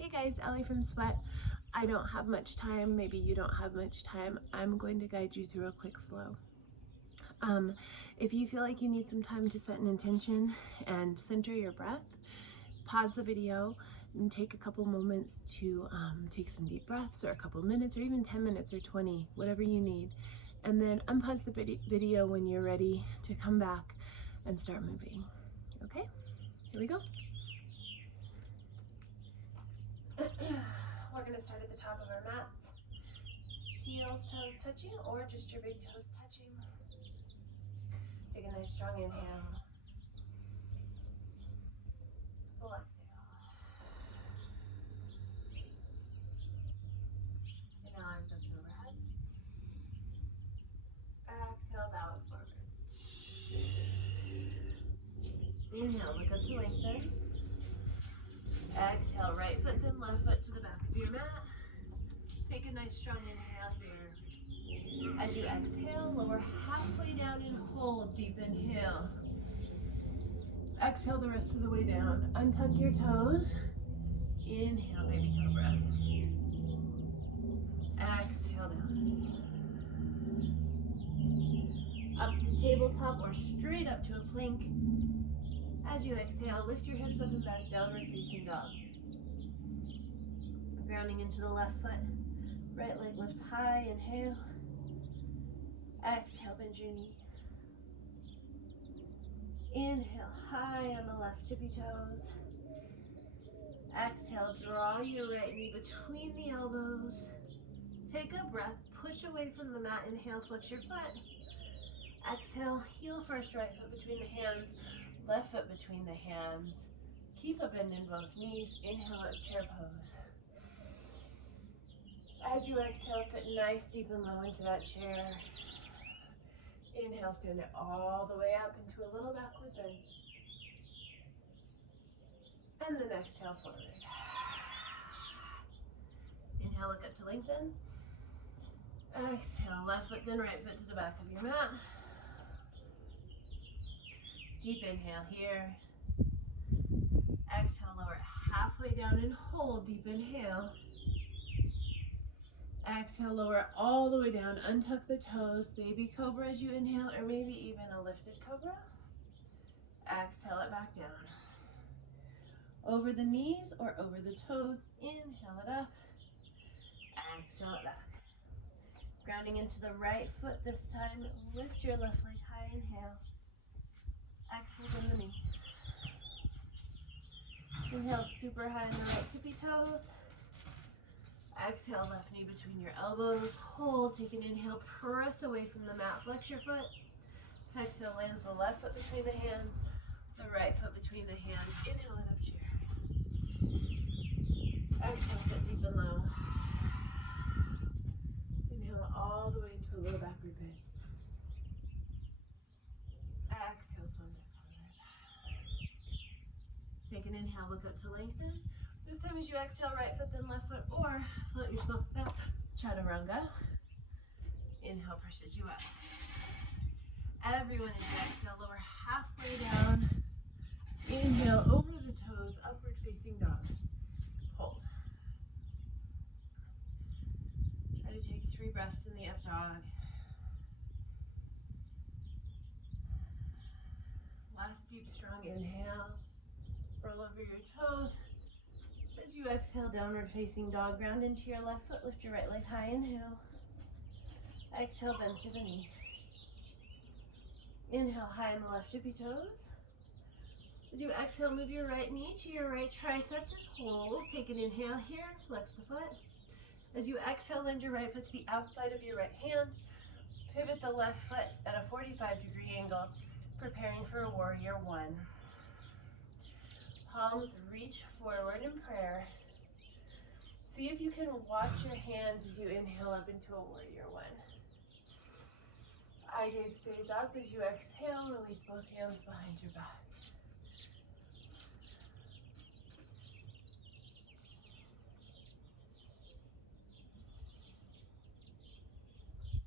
Hey guys, Ellie from Sweat. I don't have much time, maybe you don't have much time. I'm going to guide you through a quick flow. If you feel like you need some time to set an intention and center your breath, pause the video and take a couple moments to take some deep breaths, or a couple minutes, or even 10 minutes or 20, whatever you need. And then unpause the video when you're ready to come back and start moving. Okay, here we go. We're going to start at the top of our mats. Heels, toes touching, or just your big toes touching. Take a nice strong inhale. Full exhale. Inhale, arms up and overhead. Exhale, bow forward. Inhale, look up to lengthen. Exhale, right foot then left foot to the back of your mat. Take a nice strong inhale here. As you exhale, lower halfway down and hold. Deep inhale. Exhale the rest of the way down. Untuck your toes. Inhale, baby cobra. Exhale down. Up to tabletop or straight up to a plank. As you exhale, lift your hips up and back, downward facing dog. Grounding into the left foot. Right leg lifts high, inhale. Exhale, bend your knee. Inhale, high on the left tippy toes. Exhale, draw your right knee between the elbows. Take a breath, push away from the mat, inhale, flex your foot. Exhale, heel first, right foot between the hands, left foot between the hands. Keep a bend in both knees, inhale at chair pose. As you exhale, sit nice, deep and low into that chair. Inhale, stand it all the way up into a little backward bend. And then exhale forward. Inhale, look up to lengthen. Exhale, left foot then right foot to the back of your mat. Deep inhale here. Exhale, lower it halfway down and hold. Deep inhale. Exhale, lower it all the way down. Untuck the toes. Baby cobra as you inhale, or maybe even a lifted cobra. Exhale it back down. Over the knees or over the toes. Inhale it up. Exhale it back. Grounding into the right foot this time. Lift your left leg high. Inhale. Exhale, bend the knee. Inhale, super high on the right tippy toes. Exhale, left knee between your elbows. Hold, take an inhale, press away from the mat, flex your foot. Exhale, lands the left foot between the hands, the right foot between the hands. Inhale it up, chair. Exhale, sit deep and low. Inhale all the way into a little backward bend. Exhale, swing it forward. Take an inhale, look up to lengthen. This time as you exhale, right foot then left foot, or float yourself back, chaturanga. Inhale pushes you up. Everyone as you exhale, lower halfway down. Inhale over the toes, upward facing dog. Hold. Try to take 3 breaths in the up dog. Last deep, strong inhale. Roll over your toes. As you exhale, downward facing dog, ground into your left foot, lift your right leg high, inhale. Exhale, bend through the knee. Inhale, high on the left tippy toes. As you exhale, move your right knee to your right tricep and hold. Take an inhale here, flex the foot. As you exhale, lend your right foot to the outside of your right hand. Pivot the left foot at a 45-degree angle, preparing for a warrior one. Palms reach forward in prayer. See if you can watch your hands as you inhale up into a warrior one. Eye gaze stays up as you exhale. Release both hands behind your back.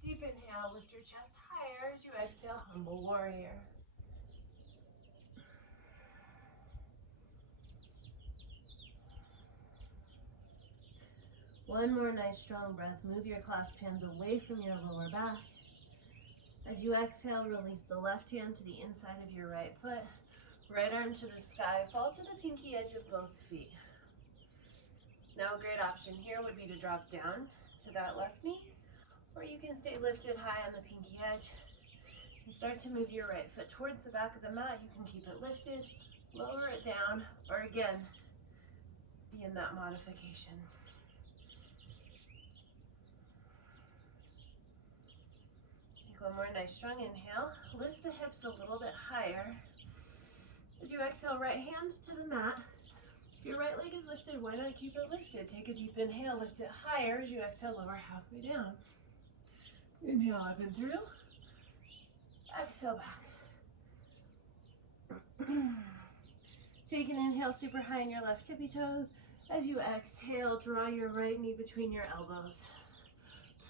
Deep inhale, lift your chest higher as you exhale, humble warrior. One more nice strong breath. Move your clasped hands away from your lower back. As you exhale, release the left hand to the inside of your right foot. Right arm to the sky. Fall to the pinky edge of both feet. Now a great option here would be to drop down to that left knee, or you can stay lifted high on the pinky edge and start to move your right foot towards the back of the mat. You can keep it lifted, lower it down, or again, be in that modification. Take one more nice strong inhale. Lift the hips a little bit higher. As you exhale, right hand to the mat. If your right leg is lifted, why not keep it lifted? Take a deep inhale, lift it higher. As you exhale, lower halfway down. Inhale up and through. Exhale back. Take an inhale super high in your left tippy toes. As you exhale, draw your right knee between your elbows.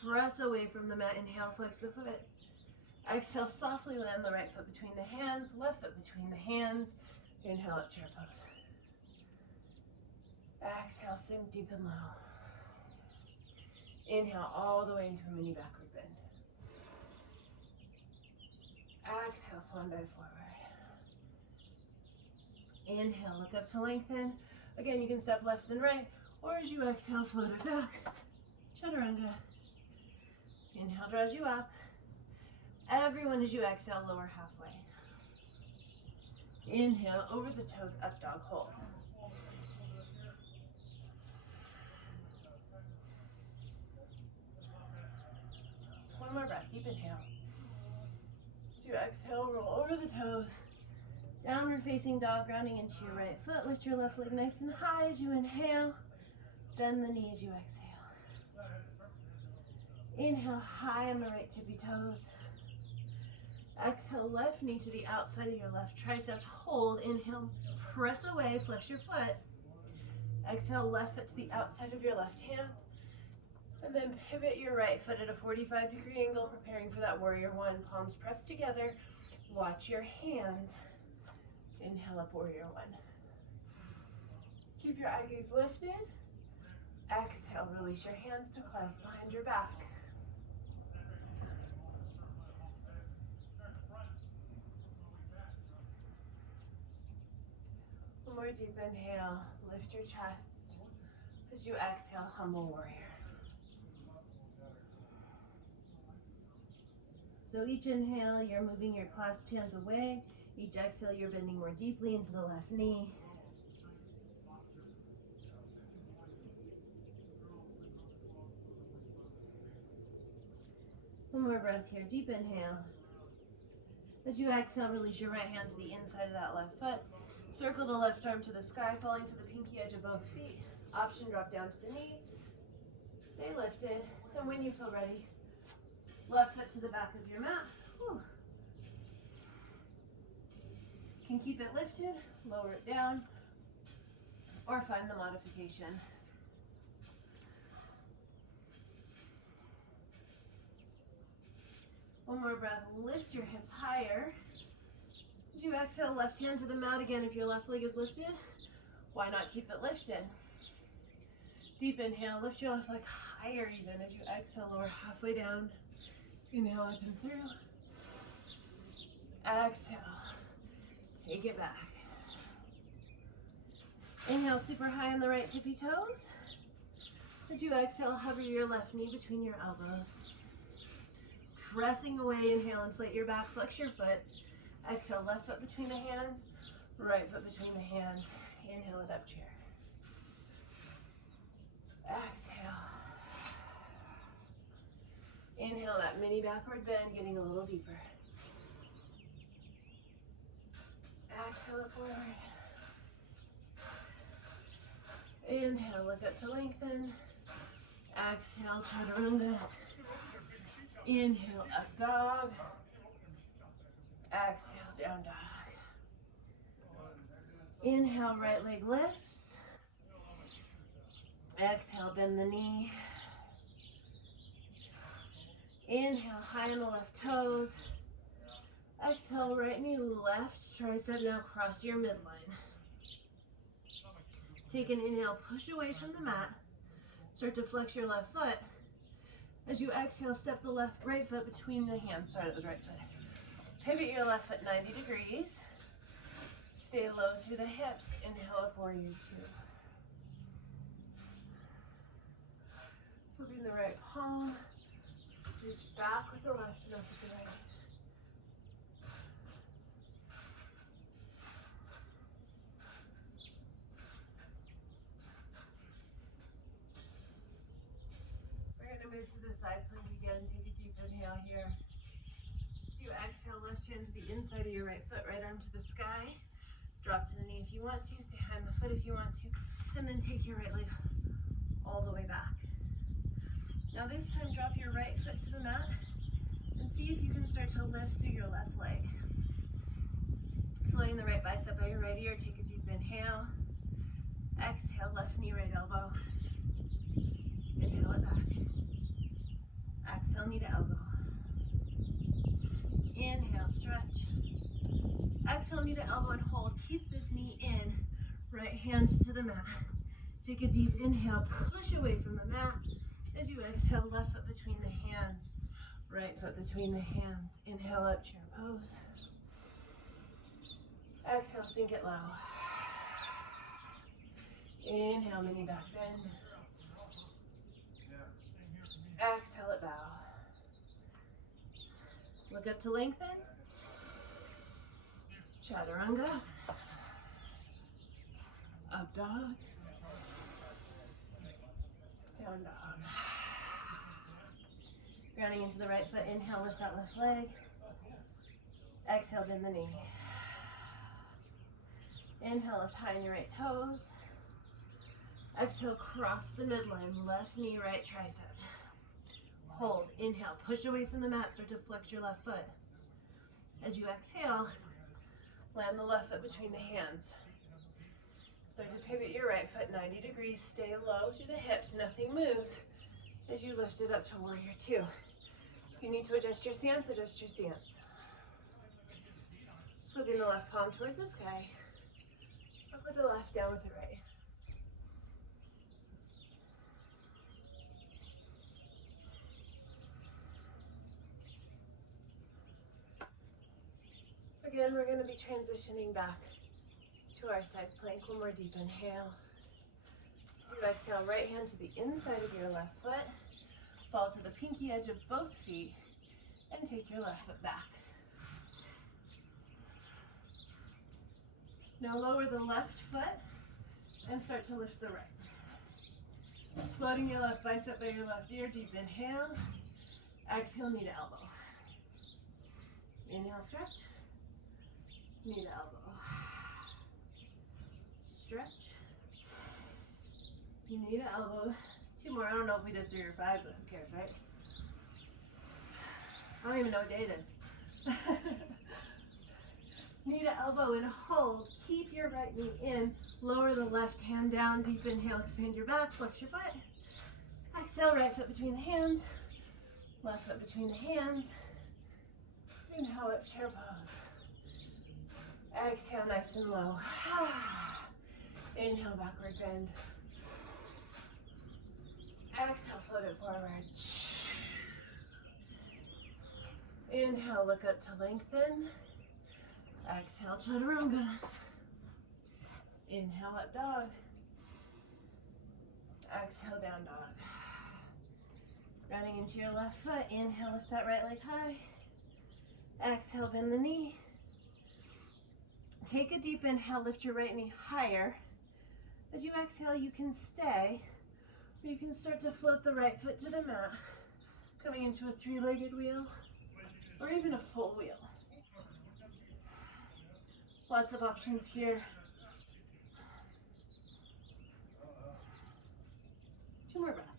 Press away from the mat. Inhale, flex the foot. Exhale, softly land the right foot between the hands, left foot between the hands. Inhale up, chair pose. Exhale, sink deep and low. Inhale all the way into a mini backward bend. Exhale, swan dive forward. Inhale, look up to lengthen. Again, you can step left and right, or as you exhale, float it back. Chaturanga. Inhale draws you up. Everyone, as you exhale, lower halfway. Inhale, over the toes, up dog, hold. One more breath, deep inhale. As you exhale, roll over the toes. Downward facing dog, grounding into your right foot. Lift your left leg nice and high as you inhale. Bend the knee as you exhale. Inhale, high on the right tippy toes. Exhale, left knee to the outside of your left tricep. Hold, inhale, press away, flex your foot. Exhale, left foot to the outside of your left hand. And then pivot your right foot at a 45-degree angle, preparing for that warrior one. Palms pressed together. Watch your hands. Inhale up, warrior one. Keep your eye gaze lifted. Exhale, release your hands to clasp behind your back. One more deep inhale, lift your chest. As you exhale, humble warrior. So each inhale, you're moving your clasped hands away. Each exhale, you're bending more deeply into the left knee. One more breath here, deep inhale. As you exhale, release your right hand to the inside of that left foot. Circle the left arm to the sky, falling to the pinky edge of both feet. Option, drop down to the knee. Stay lifted, and when you feel ready, left foot to the back of your mat. Whew. Can keep it lifted, lower it down, or find the modification. One more breath, lift your hips higher. As you exhale, left hand to the mat again. If your left leg is lifted, why not keep it lifted? Deep inhale, lift your left leg higher even. As you exhale, lower halfway down. Inhale up and through. Exhale. Take it back. Inhale super high on the right tippy toes. As you exhale, hover your left knee between your elbows. Pressing away, inhale, inflate your back, flex your foot. Exhale, left foot between the hands, right foot between the hands. Inhale it up, chair. Exhale. Inhale that mini backward bend, getting a little deeper. Exhale it forward. Inhale, look up to lengthen. Exhale, chaturanga. Inhale, up dog. Exhale, down dog. Inhale, right leg lifts. Exhale, bend the knee. Inhale, high on the left toes. Exhale, right knee, left tricep. Now cross your midline. Take an inhale, push away from the mat. Start to flex your left foot. As you exhale, step the right foot between the hands. Sorry, that was right foot. Pivot your left foot 90 degrees. Stay low through the hips. Inhale up, warrior two. Flipping the right palm. Reach back with the left and up with the right. We're going to move to the side plank again. Take a deep inhale here. As you exhale, left hand to the inside of your right foot, right arm to the sky. Drop to the knee if you want to, stay high on the foot if you want to, and then take your right leg all the way back. Now this time, drop your right foot to the mat and see if you can start to lift through your left leg. Floating the right bicep by your right ear, take a deep inhale. Exhale, left knee, right elbow. Inhale it back. Exhale, knee to elbow. Inhale, stretch. Exhale, knee to elbow and hold. Keep this knee in. Right hand to the mat. Take a deep inhale. Push away from the mat. As you exhale, left foot between the hands. Right foot between the hands. Inhale up, chair pose. Exhale, sink it low. Inhale, mini back bend. Exhale it, bow. Look up to lengthen. Chaturanga. Up dog. Down dog. Grounding into the right foot. Inhale, lift that left leg. Exhale, bend the knee. Inhale, lift high on your right toes. Exhale, cross the midline. Left knee, right tricep. Hold. Inhale, push away from the mat. Start to flex your left foot. As you exhale, land the left foot between the hands. Start to pivot your right foot 90 degrees. Stay low through the hips. Nothing moves as you lift it up to warrior two. If you need to adjust your stance, adjust your stance. Flipping the left palm towards the sky. Up with the left, down with the right. Again, we're going to be transitioning back to our side plank. One more deep inhale. As you exhale, right hand to the inside of your left foot. Fall to the pinky edge of both feet and take your left foot back. Now lower the left foot and start to lift the right. Floating your left bicep by your left ear. Deep inhale. Exhale, knee to elbow. Inhale, stretch. Knee to elbow. Stretch. Knee to elbow. Two more. I don't know if we did 3 or 5, but who cares, right? I don't even know what day it is. Knee to elbow and hold. Keep your right knee in. Lower the left hand down. Deep inhale. Expand your back. Flex your foot. Exhale. Right foot between the hands. Left foot between the hands. Inhale up, chair pose. Exhale, nice and low. Inhale, backward bend. Exhale, float it forward. Inhale, look up to lengthen. Exhale, chaturanga. Inhale, up dog. Exhale, down dog. Rounding into your left foot. Inhale, lift that right leg high. Exhale, bend the knee. Take a deep inhale, lift your right knee higher. As you exhale, you can stay, or you can start to float the right foot to the mat, coming into a 3-legged wheel, or even a full wheel. Lots of options here. 2 more breaths.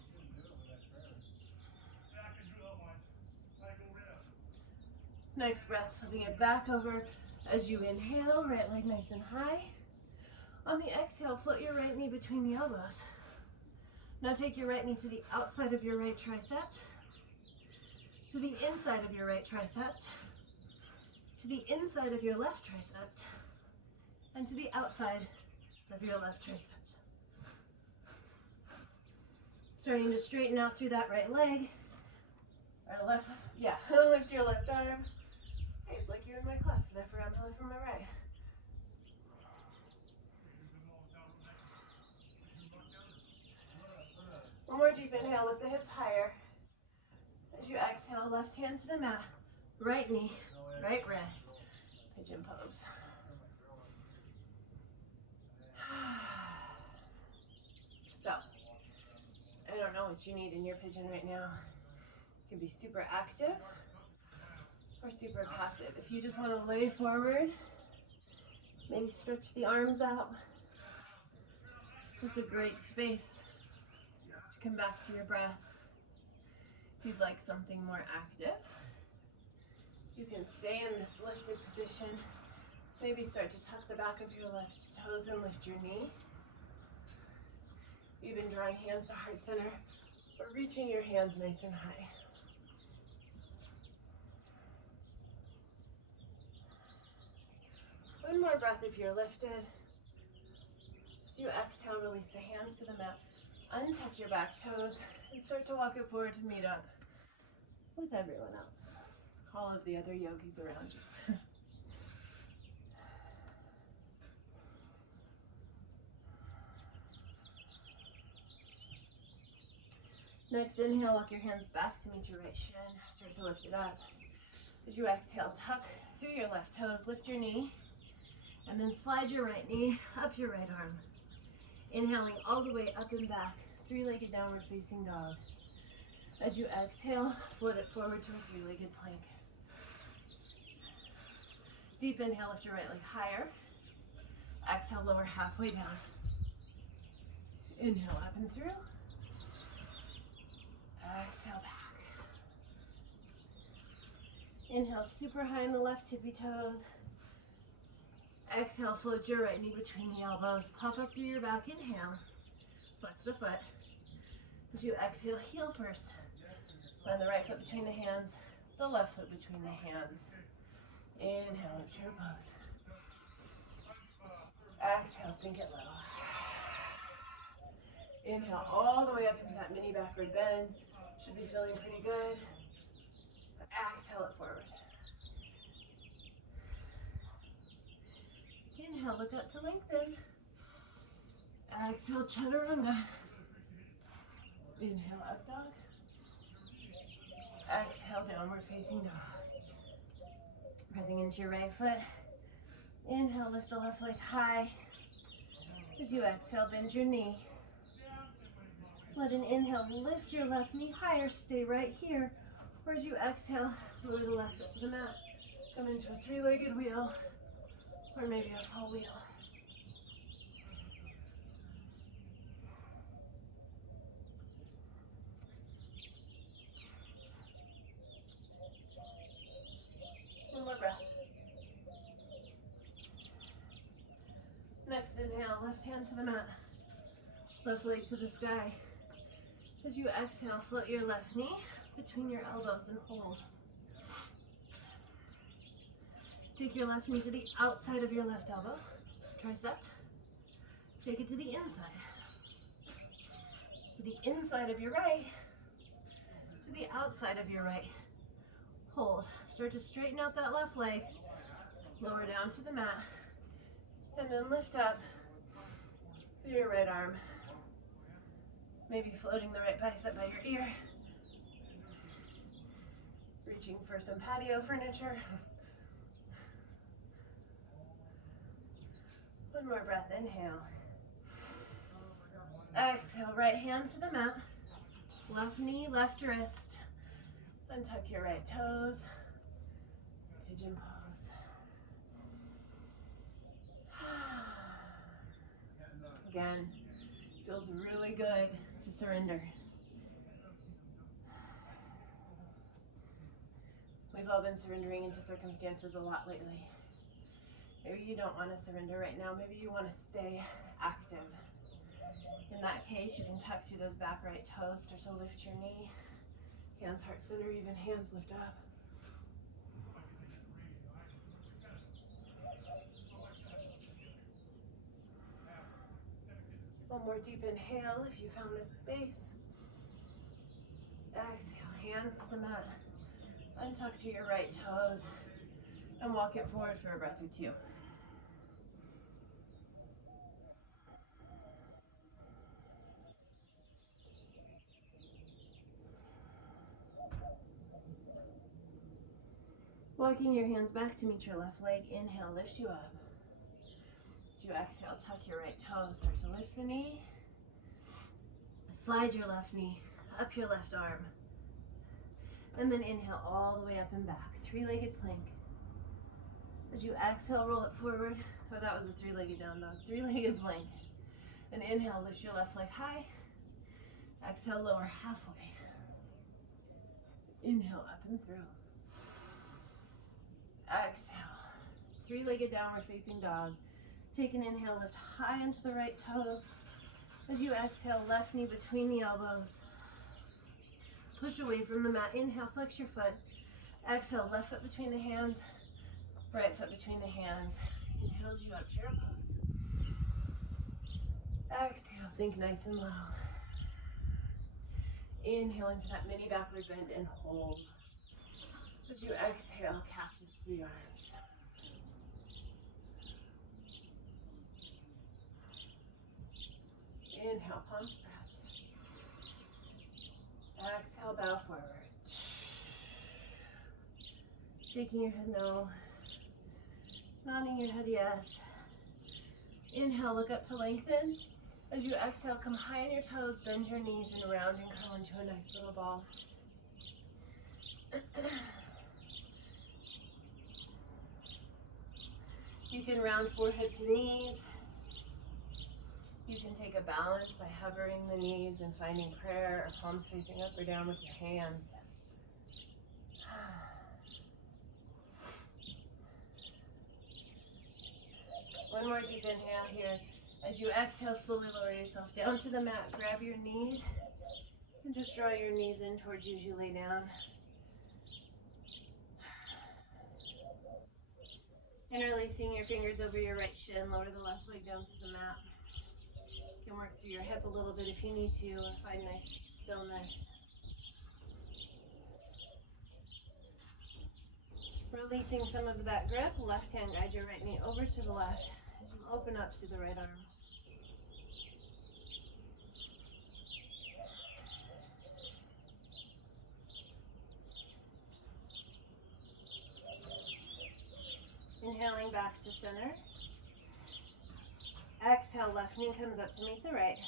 Next breath, flipping it back over as you inhale, right leg nice and high. On the exhale, float your right knee between the elbows. Now take your right knee to the outside of your right tricep, to the inside of your right tricep, to the inside of your left tricep, and to the outside of your left tricep. Starting to straighten out through that right leg. Or left, yeah, lift your left arm. Hey, it's like you're in my class and I forgot to lift from my right. One more deep inhale, lift the hips higher. As you exhale, left hand to the mat, right knee, right wrist, pigeon pose. So, I don't know what you need in your pigeon right now. You can be super active or super passive. If you just want to lay forward, maybe stretch the arms out. It's a great space to come back to your breath. If you'd like something more active, you can stay in this lifted position. Maybe start to tuck the back of your left toes and lift your knee. Even drawing hands to heart center or reaching your hands nice and high. One more breath if you're lifted. As you exhale, release the hands to the mat. Untuck your back toes and start to walk it forward to meet up with everyone else. All of the other yogis around you. Next inhale, walk your hands back to meet your right shin. Start to lift it up. As you exhale, tuck through your left toes, lift your knee, and then slide your right knee up your right arm. Inhaling all the way up and back, three-legged downward facing dog. As you exhale, float it forward to a three-legged plank. Deep inhale, lift your right leg higher. Exhale, lower halfway down. Inhale up and through. Exhale back. Inhale super high in the left tippy toes. Exhale, float your right knee between the elbows. Puff up through your back. Inhale. Flex the foot. As you exhale, heel first. Land the right foot between the hands, the left foot between the hands. Inhale, into your pose. Exhale, sink it low. Inhale all the way up into that mini backward bend. Should be feeling pretty good. Exhale it forward. Inhale, look up to lengthen. Exhale, chaturanga. Inhale, up dog. Exhale, downward facing dog. Pressing into your right foot. Inhale, lift the left leg high. As you exhale, bend your knee. Let an inhale, lift your left knee higher, stay right here. Or as you exhale, lower the left foot to the mat. Come into a three-legged wheel, or maybe a full wheel. One more breath. Next inhale, left hand to the mat, left leg to the sky. As you exhale, float your left knee between your elbows and hold. Take your left knee to the outside of your left elbow, tricep. Take it to the inside. To the inside of your right, to the outside of your right. Hold. Start to straighten out that left leg. Lower down to the mat. And then lift up through your right arm. Maybe floating the right bicep by your ear. Reaching for some patio furniture. One more breath, inhale. Exhale, right hand to the mat. Left knee, left wrist. Untuck your right toes. Pigeon pose. Again, feels really good to surrender. We've all been surrendering into circumstances a lot lately. Maybe you don't want to surrender right now. Maybe you want to stay active. In that case, you can tuck through those back right toes. Start to lift your knee. Hands heart center, even hands lift up. One more deep inhale if you found this space. Exhale, hands to the mat. Untuck through your right toes and walk it forward for a breath or two. Walking your hands back to meet your left leg. Inhale, lift you up. As you exhale, tuck your right toes. Start to lift the knee. Slide your left knee up your left arm. And then inhale all the way up and back. Three-legged plank. As you exhale, roll it forward. Oh, that was a three-legged down dog. Three-legged plank. And inhale, lift your left leg high. Exhale, lower halfway. Inhale, up and through. Exhale. Three-legged downward facing dog. Take an inhale, lift high into the right toes. As you exhale, left knee between the elbows. Push away from the mat. Inhale, flex your foot. Exhale, left foot between the hands. Right foot between the hands. Inhales you up, chair pose. Exhale, sink nice and low. Inhale into that mini backward bend and hold. As you exhale, cactus to the arms. Inhale, palms press. Exhale, bow forward. Shaking your head no. Nodding your head yes. Inhale, look up to lengthen. As you exhale, come high on your toes, bend your knees and round and curl into a nice little ball. You can round forehead to knees. You can take a balance by hovering the knees and finding prayer or palms facing up or down with your hands. One more deep inhale here. As you exhale, slowly lower yourself down to the mat. Grab your knees and just draw your knees in towards you as you lay down. Interlacing your fingers over your right shin, lower the left leg down to the mat. You can work through your hip a little bit if you need to, or find nice stillness. Releasing some of that grip, left hand guide your right knee over to the left as you open up through the right arm. Inhaling back to center. Exhale, left knee comes up to meet the right.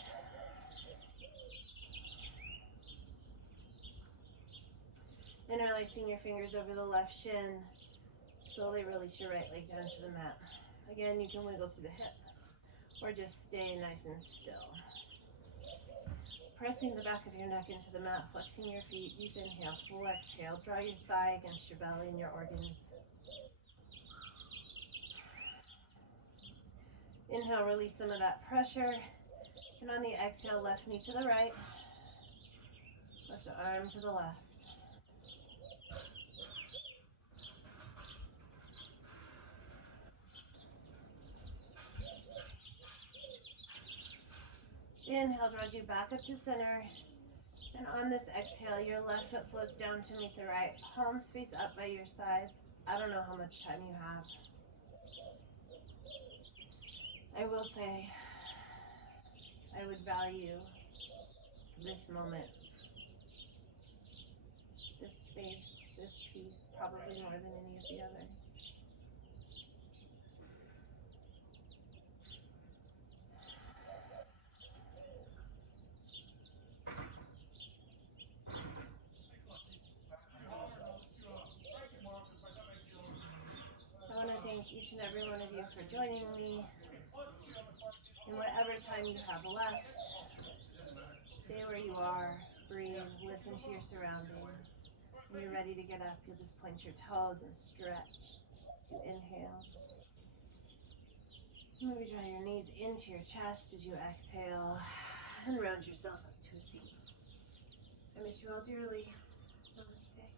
Interlacing your fingers over the left shin. Slowly release your right leg down to the mat. Again, you can wiggle through the hip or just stay nice and still. Pressing the back of your neck into the mat, flexing your feet, deep inhale, full exhale. Draw your thigh against your belly and your organs. Inhale, release some of that pressure. And on the exhale, left knee to the right, left arm to the left. Inhale draws you back up to center. And on this exhale, your left foot floats down to meet the right. Palms face up by your sides. I don't know how much time you have. I will say, I would value this moment, this space, this piece, probably more than any of the others. I want to thank each and every one of you for joining me. In whatever time you have left, stay where you are, breathe, listen to your surroundings. When you're ready to get up, you'll just point your toes and stretch as you inhale. Maybe draw your knees into your chest as you exhale and round yourself up to a seat. I miss you all dearly. Namaste.